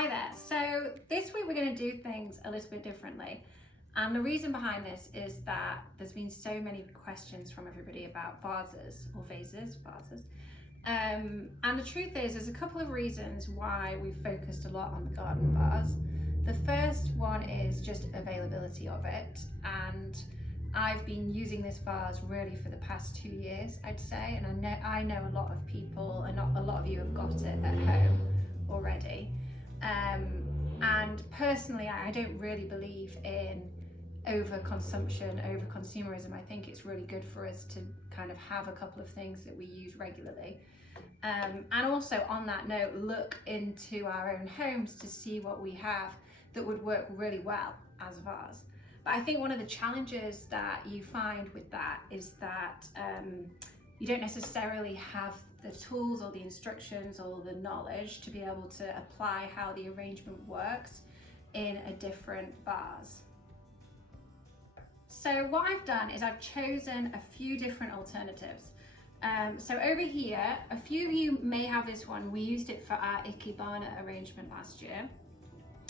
Hi there. So this week we're going to do things a little bit differently. And the reason behind this is that there's been so many questions from everybody about vases or vases. And the truth is there's a couple of reasons why we've focused a lot on the garden vase. The first one is just availability of it. And I've been using this vase really for the past 2 years, I'd say. And I know a lot of people, and a lot of you have got it at home already. And personally, I don't really believe in overconsumption, over-consumerism. I think it's really good for us to kind of have a couple of things that we use regularly. And also on that note, look into our own homes to see what we have that would work really well as a vase. But I think one of the challenges that you find with that is that you don't necessarily have the tools or the instructions or the knowledge to be able to apply how the arrangement works in a different vase. So what I've done is I've chosen a few different alternatives. So over here, a few of you may have this one. We used it for our Ikebana arrangement last year.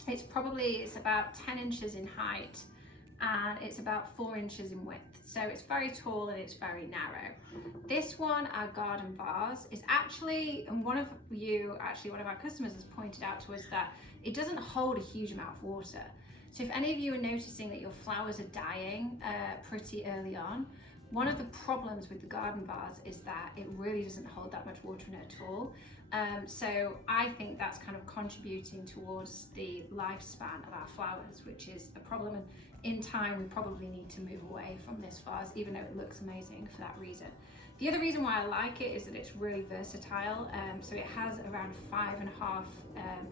It's about 10 inches in height and it's about 4 inches in width. So it's very tall and it's very narrow. This one, our garden vase, is actually, and one of our customers has pointed out to us that it doesn't hold a huge amount of water. So if any of you are noticing that your flowers are dying pretty early on, one of the problems with the garden vase is that it really doesn't hold that much water in it at all. So I think that's kind of contributing towards the lifespan of our flowers, which is a problem. And in time, we probably need to move away from this vase, even though it looks amazing for that reason. The other reason why I like it is that it's really versatile. So it has around 5.5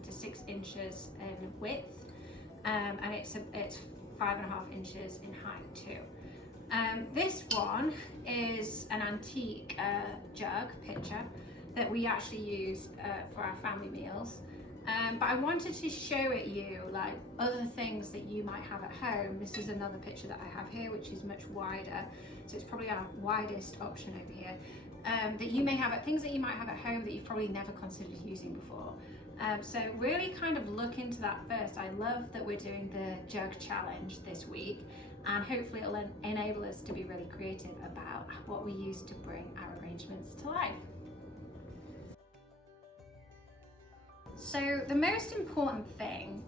to 6 inches in width, and it's 5.5 inches in height too. This one is an antique pitcher that we actually use for our family meals. But I wanted to show it you like other things that you might have at home. This is another picture that I have here, which is much wider. So it's probably our widest option over here. That you may have, things that you might have at home that you've probably never considered using before. So really kind of look into that first. I love that we're doing the jug challenge this week, and hopefully it'll enable us to be really creative about what we use to bring our arrangements to life. So the most important thing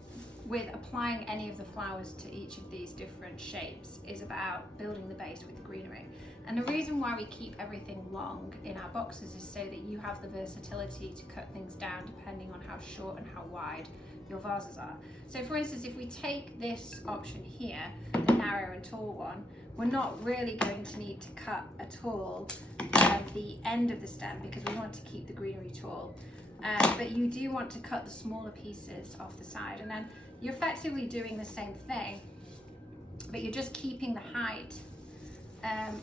with applying any of the flowers to each of these different shapes is about building the base with the greenery. And the reason why we keep everything long in our boxes is so that you have the versatility to cut things down depending on how short and how wide your vases are. So for instance, if we take this option here, the narrow and tall one, we're not really going to need to cut at all the end of the stem because we want to keep the greenery tall. But you do want to cut the smaller pieces off the side, and then you're effectively doing the same thing, but you're just keeping the height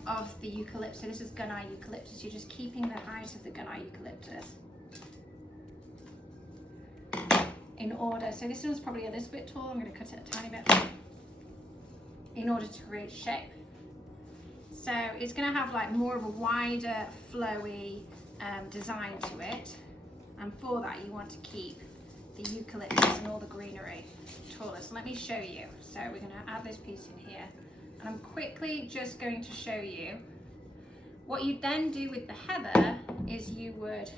of the eucalyptus. So this is Gunai eucalyptus. You're just keeping the height of the Gunai eucalyptus in order. So this one's probably a little bit tall. I'm going to cut it a tiny bit in order to create shape. So it's going to have like more of a wider, flowy design to it. And for that, you want to keep the eucalyptus and all the greenery taller. So let me show you. So we're going to add this piece in here. And I'm quickly just going to show you what you then do with the heather is you would,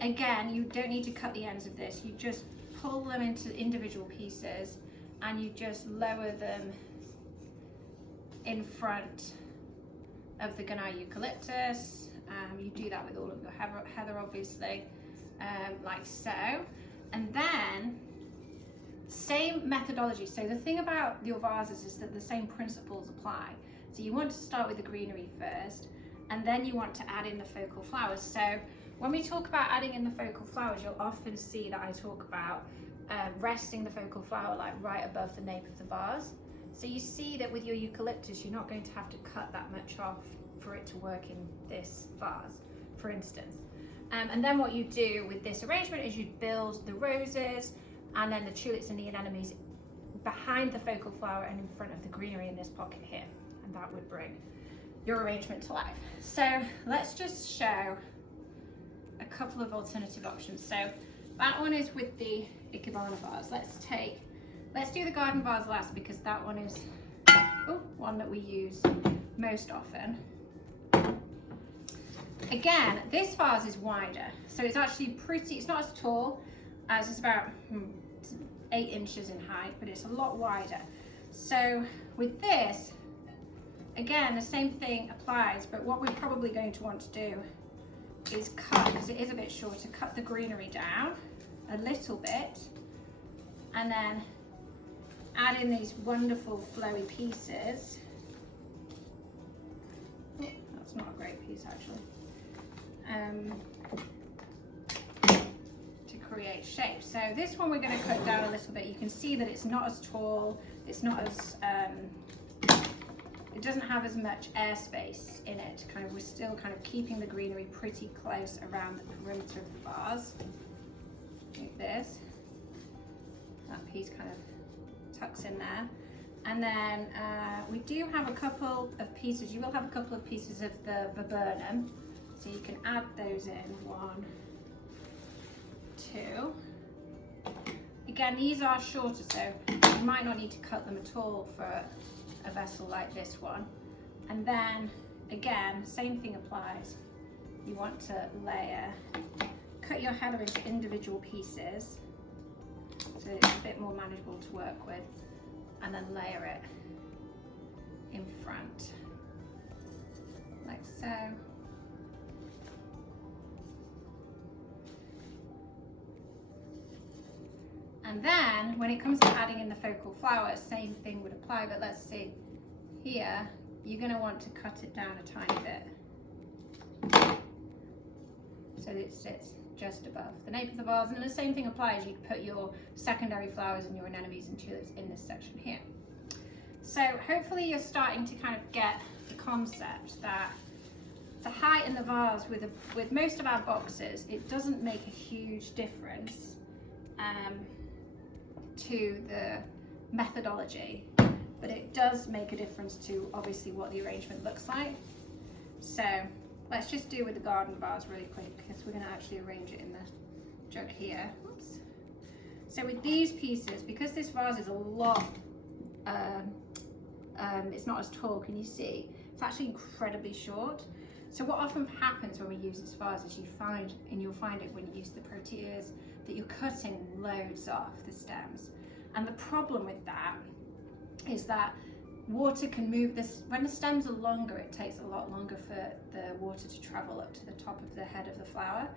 again, you don't need to cut the ends of this. You just pull them into individual pieces and you just lower them in front of the Gunai eucalyptus. You do that with all of your heather obviously, like so. And then, same methodology. So the thing about your vases is that the same principles apply. So you want to start with the greenery first, and then you want to add in the focal flowers. So when we talk about adding in the focal flowers, you'll often see that I talk about resting the focal flower like right above the nape of the vase. So you see that with your eucalyptus, you're not going to have to cut that much off for it to work in this vase, for instance. And then what you do with this arrangement is you build the roses and then the tulips and the anemones behind the focal flower and in front of the greenery in this pocket here. And that would bring your arrangement to life. So let's just show a couple of alternative options. So that one is with the Ikebana vase. Let's do the garden vase last because that one is one that we use most often. Again, this vase is wider, so it's actually pretty, it's not as tall as, it's about 8 inches in height, but it's a lot wider. So with this, again, the same thing applies, but what we're probably going to want to do is cut, because it is a bit shorter, cut the greenery down a little bit, and then add in these wonderful flowy pieces. Oh, that's not a great piece actually. To create shape. So this one we're going to cut down a little bit. You can see that it's not as tall, it's not as, it doesn't have as much airspace in it. Kind of, we're still kind of keeping the greenery pretty close around the perimeter of the vase. Like this. That piece kind of tucks in there. And then we do have a couple of pieces, you will have a couple of pieces of the viburnum. So you can add those in, 1, 2. Again, these are shorter, so you might not need to cut them at all for a vessel like this one. And then, again, same thing applies. You want to layer, cut your header into individual pieces, so it's a bit more manageable to work with, and then layer it in front, like so. And then when it comes to adding in the focal flowers, same thing would apply, but let's see here, you're going to want to cut it down a tiny bit so that it sits just above the nape of the vase. And the same thing applies, you'd put your secondary flowers and your anemones and tulips in this section here. So hopefully you're starting to kind of get the concept that the height in the vase with most of our boxes, it doesn't make a huge difference to the methodology, but it does make a difference to obviously what the arrangement looks like. So let's just do with the garden vase really quick, because we're going to actually arrange it in the jug here. Oops. So with these pieces, because this vase is a lot, it's not as tall, can you see? It's actually incredibly short. So what often happens when we use this vase is you'll find it when you use the proteas, that you're cutting loads off the stems. And the problem with that is that water can move this. When the stems are longer, it takes a lot longer for the water to travel up to the top of the head of the flower.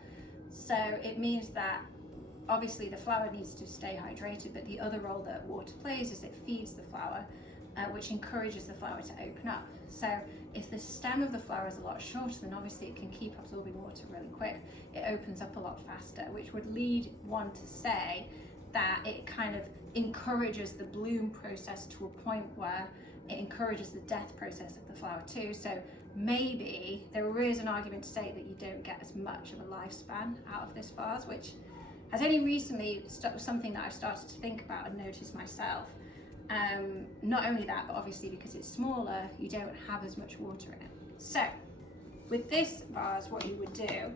So it means that obviously the flower needs to stay hydrated, but the other role that water plays is it feeds the flower, which encourages the flower to open up. So if the stem of the flower is a lot shorter, then obviously it can keep absorbing water really quick. It opens up a lot faster, which would lead one to say that it kind of encourages the bloom process to a point where it encourages the death process of the flower too. So maybe there is an argument to say that you don't get as much of a lifespan out of this vase, which has only recently something that I've started to think about and notice myself. Not only that, but obviously because it's smaller, you don't have as much water in it. So with this vase, what you would do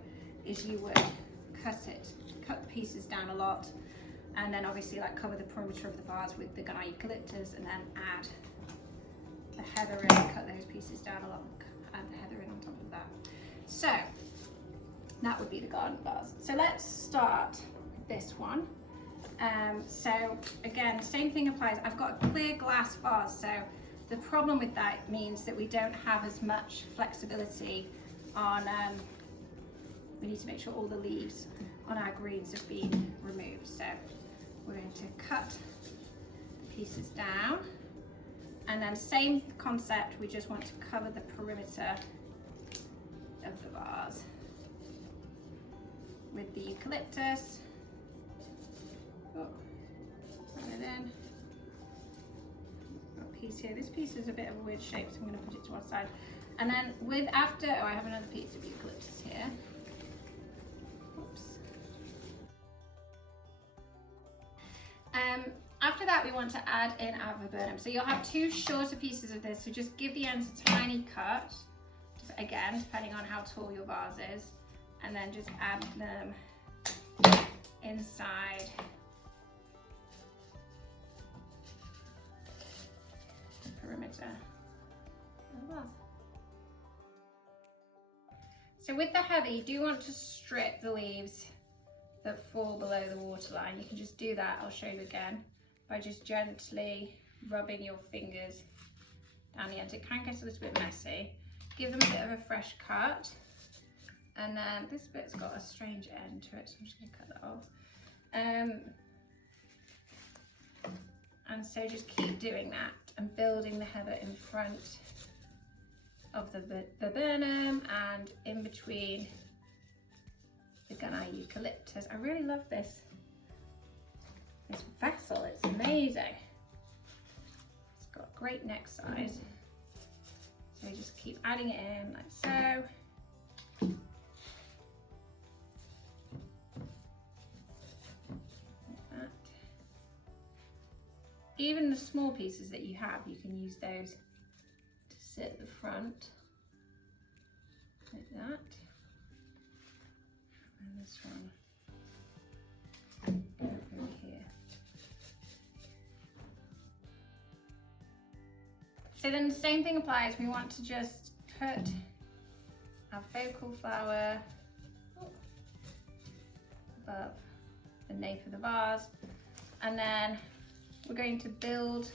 is you would cut the pieces down a lot, and then obviously like cover the perimeter of the vase with the Ghana eucalyptus, and then add the heather in, cut those pieces down a lot, add the heather in on top of that. So that would be the garden vase. So let's start with this one. So again, same thing applies. I've got a clear glass vase, so the problem with that means that we don't have as much flexibility on, we need to make sure all the leaves on our greens have been removed. So we're going to cut the pieces down, and then same concept, we just want to cover the perimeter of the vase with the eucalyptus. Oh, run it in. Got a piece here. This piece is a bit of a weird shape, so I'm going to put it to one side. And then I have another piece of eucalyptus here. Oops. After that, we want to add in our viburnum. So you'll have 2 shorter pieces of this, so just give the ends a tiny cut, again, depending on how tall your vase is, and then just add them inside the perimeter of the vase. So with the heather, you do want to strip the leaves that fall below the waterline. You can just do that, I'll show you again, by just gently rubbing your fingers down the end. It can get a little bit messy. Give them a bit of a fresh cut. And then this bit's got a strange end to it, so I'm just going to cut that off. And so just keep doing that and building the heather in front of the viburnum and in between the Gunai eucalyptus. I really love this vessel, it's amazing. It's got great neck size. So just keep adding it in like so. Even the small pieces that you have, you can use those to sit at the front, like that. And this one, go over here. So then the same thing applies. We want to just put our focal flower above the nape of the vase, and then we're going to build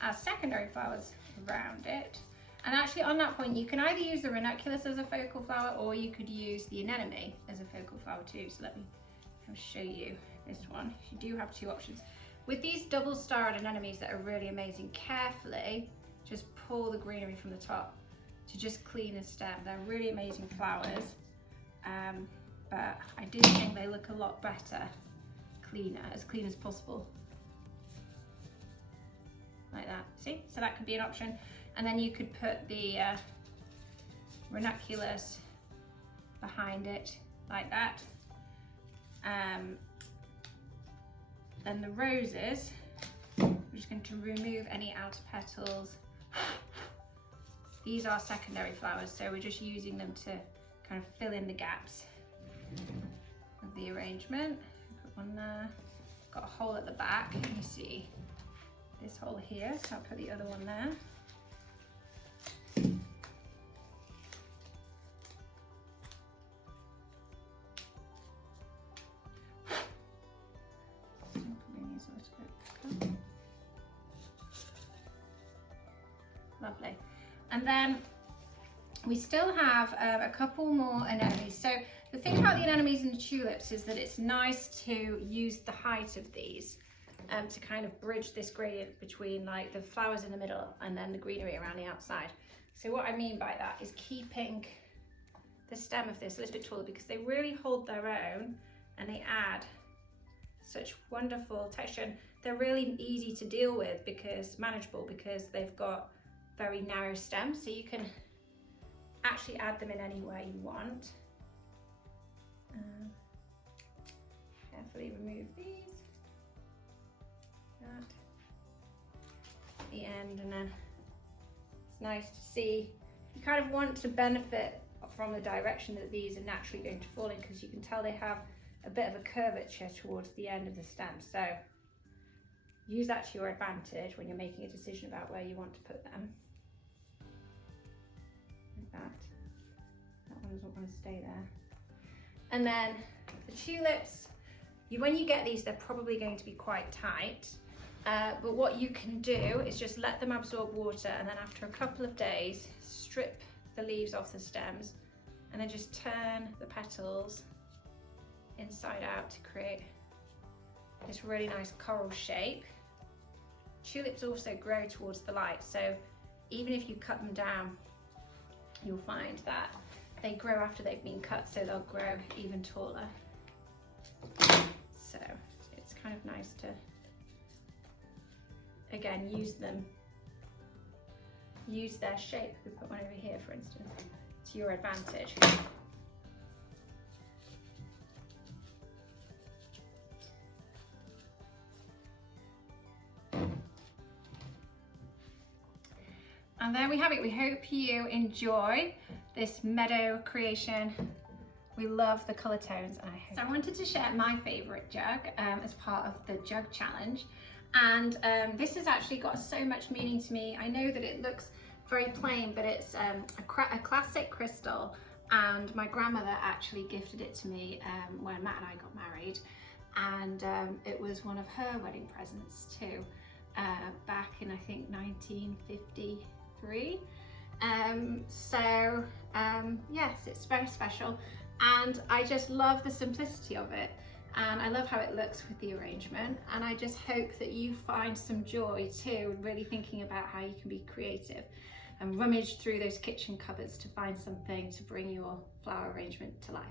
our secondary flowers around it. And actually on that point, you can either use the ranunculus as a focal flower or you could use the anemone as a focal flower too. So let me show you this one. You do have two options. With these double-starred anemones that are really amazing, carefully just pull the greenery from the top to just clean the stem. They're really amazing flowers, but I do think they look a lot better cleaner, as clean as possible. Like that, see? So that could be an option. And then you could put the ranunculus behind it, like that. Then the roses, we're just going to remove any outer petals. These are secondary flowers, so we're just using them to kind of fill in the gaps of the arrangement. Put one there. Got a hole at the back, and you see this hole here, so I'll put the other one there. Lovely. And then we still have a couple more anemones. So the thing about the anemones and the tulips is that it's nice to use the height of these to kind of bridge this gradient between like the flowers in the middle and then the greenery around the outside. So what I mean by that is keeping the stem of this a little bit taller, because they really hold their own and they add such wonderful texture. And they're really easy to deal with, because manageable, because they've got very narrow stems, so you can actually add them in any way you want. Carefully remove these. That at the end, and then it's nice to see. You kind of want to benefit from the direction that these are naturally going to fall in, because you can tell they have a bit of a curvature towards the end of the stem. So use that to your advantage when you're making a decision about where you want to put them. Like that. That one doesn't want to stay there. And then the tulips, when you get these, they're probably going to be quite tight. But what you can do is just let them absorb water, and then after a couple of days, strip the leaves off the stems, and then just turn the petals inside out to create this really nice coral shape. Tulips also grow towards the light, so even if you cut them down, you'll find that they grow after they've been cut, so they'll grow even taller. So it's kind of nice to, again, use their shape. We put one over here, for instance, to your advantage. And there we have it. We hope you enjoy this meadow creation We love the colour tones, and so I wanted to share my favourite jug as part of the jug challenge. And this has actually got so much meaning to me. I know that it looks very plain, but it's a classic crystal, and my grandmother actually gifted it to me when Matt and I got married, and it was one of her wedding presents too, back in I think 1953. Yes, it's very special, and I just love the simplicity of it, and I love how it looks with the arrangement, and I just hope that you find some joy too, really thinking about how you can be creative and rummage through those kitchen cupboards to find something to bring your flower arrangement to life.